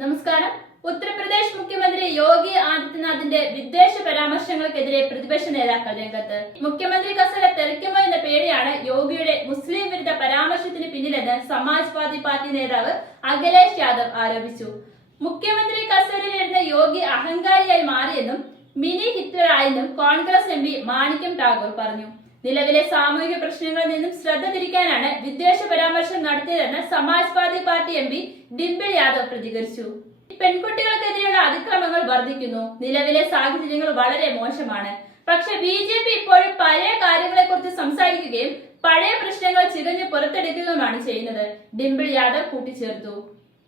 നമസ്കാരം. ഉത്തർപ്രദേശ് മുഖ്യമന്ത്രി യോഗി ആദിത്യനാഥിന്റെ വിദ്വേഷ പരാമർശങ്ങൾക്കെതിരെ പ്രതിപക്ഷ നേതാക്കൾ രംഗത്ത്. മുഖ്യമന്ത്രി കസല തെറിക്കുമോ എന്ന പേടിയാണ് യോഗിയുടെ മുസ്ലിം വിരുദ്ധ പരാമർശത്തിന് പിന്നിലെന്ന് സമാജ്വാദി പാർട്ടി നേതാവ് അഖിലേഷ് യാദവ് ആരോപിച്ചു. മുഖ്യമന്ത്രി കസലിലിരുന്ന യോഗി അഹങ്കാരിയായി മാറിയെന്നും mini ഹിറ്റ്ലറായെന്നും Congress M P Manickam Tagore പറഞ്ഞു. നിലവിലെ സാമൂഹിക പ്രശ്നങ്ങളിൽ നിന്നും ശ്രദ്ധ തിരിക്കാനാണ് വിദ്വേഷ പരാമർശം നടത്തിയതെന്ന് Samajwadi party M P Dimple Yadav പ്രതികരിച്ചു. പെൺകുട്ടികൾക്കെതിരെയുള്ള അതിക്രമങ്ങൾ വർദ്ധിക്കുന്നു. നിലവിലെ സാഹചര്യങ്ങൾ വളരെ മോശമാണ്. പക്ഷെ ബി ജെ പി ഇപ്പോഴും പഴയ കാര്യങ്ങളെ കുറിച്ച് സംസാരിക്കുകയും പഴയ പ്രശ്നങ്ങൾ ചികഞ്ഞു പുറത്തെടുക്കുകയുമാണ് ചെയ്യുന്നത്. ഡിംപിൾ യാദവ് കൂട്ടിച്ചേർത്തു.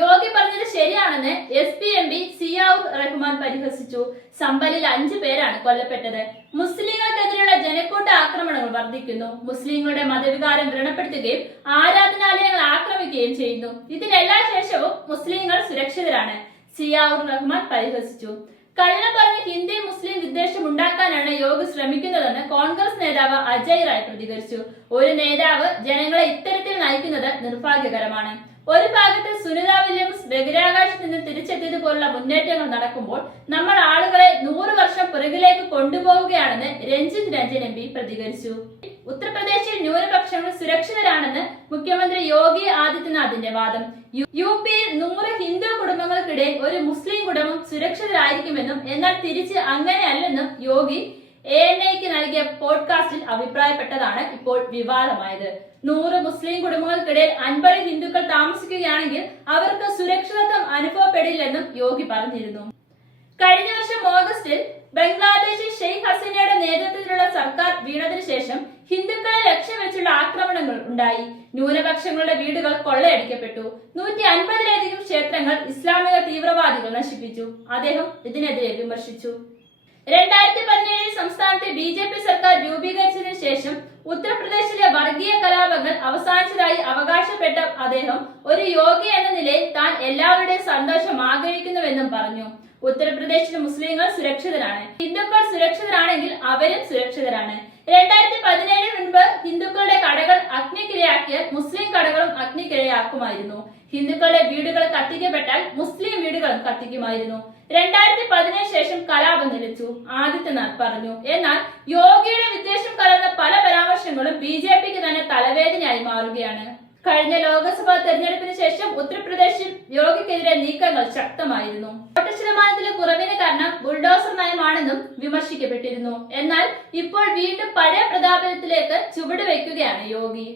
യോഗി പറഞ്ഞത് ശരിയാണെന്ന് S P M P Ziaur Rahman പരിഹസിച്ചു. സമ്പലിൽ അഞ്ചു പേരാണ് കൊല്ലപ്പെട്ടത്. മുസ്ലിങ്ങൾക്കെതിരെയുള്ള ജനക്കൂട്ട ആക്രമണങ്ങൾ വർദ്ധിക്കുന്നു. മുസ്ലിങ്ങളുടെ മതവികാരം വ്രണപ്പെടുത്തുകയും ആരാധനാലയങ്ങൾ ആക്രമിക്കുകയും ചെയ്യുന്നു. ഇതിനെല്ലാ ശേഷവും മുസ്ലിങ്ങൾ സുരക്ഷിതരാണ്. സിയാവുർ റഹ്മാൻ പരിഹസിച്ചു. കള്ളം പറഞ്ഞ് ഹിന്ദി മുസ്ലിം വിദ്വേഷം ഉണ്ടാക്കാനാണ് യോഗ ശ്രമിക്കുന്നതെന്ന് കോൺഗ്രസ് നേതാവ് അജയ് റായ് പ്രതികരിച്ചു. ഒരു നേതാവ് ജനങ്ങളെ ഇത്തരത്തിൽ നയിക്കുന്നത് നിർഭാഗ്യകരമാണ്. ഒരു ഭാഗത്ത് സുനിത വില്യംസ് ബഹിരാകാശത്ത് നിന്ന് തിരിച്ചെത്തിയതുപോലുള്ള മുന്നേറ്റങ്ങൾ നടക്കുമ്പോൾ നമ്മൾ ആളുകളെ നൂറ് വർഷം പിറകിലേക്ക് കൊണ്ടുപോവുകയാണെന്ന് രഞ്ജിത് രഞ്ജൻ എം പി പ്രതികരിച്ചു. ഉത്തർപ്രദേശിൽ ന്യൂനപക്ഷങ്ങൾ സുരക്ഷിതരാണെന്ന് മുഖ്യമന്ത്രി യോഗി ആദിത്യനാഥിന്റെ വാദം. യു- പിയിൽ നൂറ് ഹിന്ദു കുടുംബങ്ങൾക്കിടയിൽ ഒരു മുസ്ലിം കുടുംബം സുരക്ഷിതരായിരിക്കുമെന്നും എന്നാൽ തിരിച്ച് അങ്ങനെയല്ലെന്നും യോഗി എ എൻ ഐക്ക് നൽകിയ പോഡ്കാസ്റ്റിൽ അഭിപ്രായപ്പെട്ടതാണ് ഇപ്പോൾ വിവാദമായത്. നൂറ് മുസ്ലിം കുടുംബങ്ങൾക്കിടയിൽ അൻപത് ഹിന്ദുക്കൾ താമസിക്കുകയാണെങ്കിൽ അവർക്ക് സുരക്ഷിതത്വം അനുഭവപ്പെടില്ലെന്നും യോഗി പറഞ്ഞിരുന്നു. കഴിഞ്ഞ വർഷം ഓഗസ്റ്റിൽ ബംഗ്ലാദേശിൽ ഷെയ്ഖ് ഹസീനയുടെ നേതൃത്വത്തിലുള്ള സർക്കാർ വീണതിനു ശേഷം ഹിന്ദുക്കളെ ലക്ഷ്യം വെച്ചുള്ള ആക്രമണങ്ങൾ ഉണ്ടായി. ന്യൂനപക്ഷങ്ങളുടെ വീടുകൾ കൊള്ളയടിക്കപ്പെട്ടു. നൂറ്റി അൻപതിലധികം ക്ഷേത്രങ്ങൾ ഇസ്ലാമിക തീവ്രവാദികൾ നശിപ്പിച്ചു. അദ്ദേഹം ഇതിനെതിരെ വിമർശിച്ചു. രണ്ടായിരത്തി പതിനേഴിൽ സംസ്ഥാനത്തെ ബി ജെ പി സർക്കാർ രൂപീകരിച്ചതിനു ശേഷം ഉത്തർപ്രദേശിലെ വർഗീയ കലാപങ്ങൾ അവസാനിച്ചതായി അവകാശപ്പെട്ട അദ്ദേഹം ഒരു യോഗി എന്ന നിലയിൽ താൻ എല്ലാവരുടെയും സന്തോഷം ആഗ്രഹിക്കുന്നുവെന്നും പറഞ്ഞു. ഉത്തർപ്രദേശിലെ മുസ്ലിങ്ങൾ സുരക്ഷിതരാണ്. ഹിന്ദുക്കൾ സുരക്ഷിതരാണെങ്കിൽ അവരും സുരക്ഷിതരാണ്. രണ്ടായിരത്തി പതിനേഴിന് മുൻപ് ഹിന്ദുക്കളുടെ കടകൾ അഗ്നിക്കിരയാക്കിയാൽ മുസ്ലിം കടകളും അഗ്നിക്കിരയാക്കുമായിരുന്നു. ഹിന്ദുക്കളുടെ വീടുകൾ കത്തിക്കപ്പെട്ടാൽ മുസ്ലിം വീടുകളും കത്തിക്കുമായിരുന്നു. രണ്ടായിരത്തി പതിനേഴ് ശേഷം കലാപം നിലച്ചു. ആദിത്യനാഥ് പറഞ്ഞു എന്നാൽ യോഗിയുടെ വിദ്വേഷം കലർന്ന പല പരാമർശങ്ങളും ബി ജെ പിക്ക് തന്നെ തലവേദനയായി മാറുകയാണ്. കഴിഞ്ഞ ലോക്സഭാ തെരഞ്ഞെടുപ്പിന് ഉത്തർപ്രദേശിൽ യോഗിക്കെതിരെ നീക്കങ്ങൾ ശക്തമായിരുന്നു. വോട്ട് ശതമാനത്തിലെ കുറവിന് കാരണം ബുൾഡോസർ നയമാണെന്നും വിമർശിക്കപ്പെട്ടിരുന്നു. എന്നാൽ ഇപ്പോൾ വീണ്ടും പഴയ പ്രതാപത്തിലേക്ക് ചുവടുവെക്കുകയാണ് യോഗി.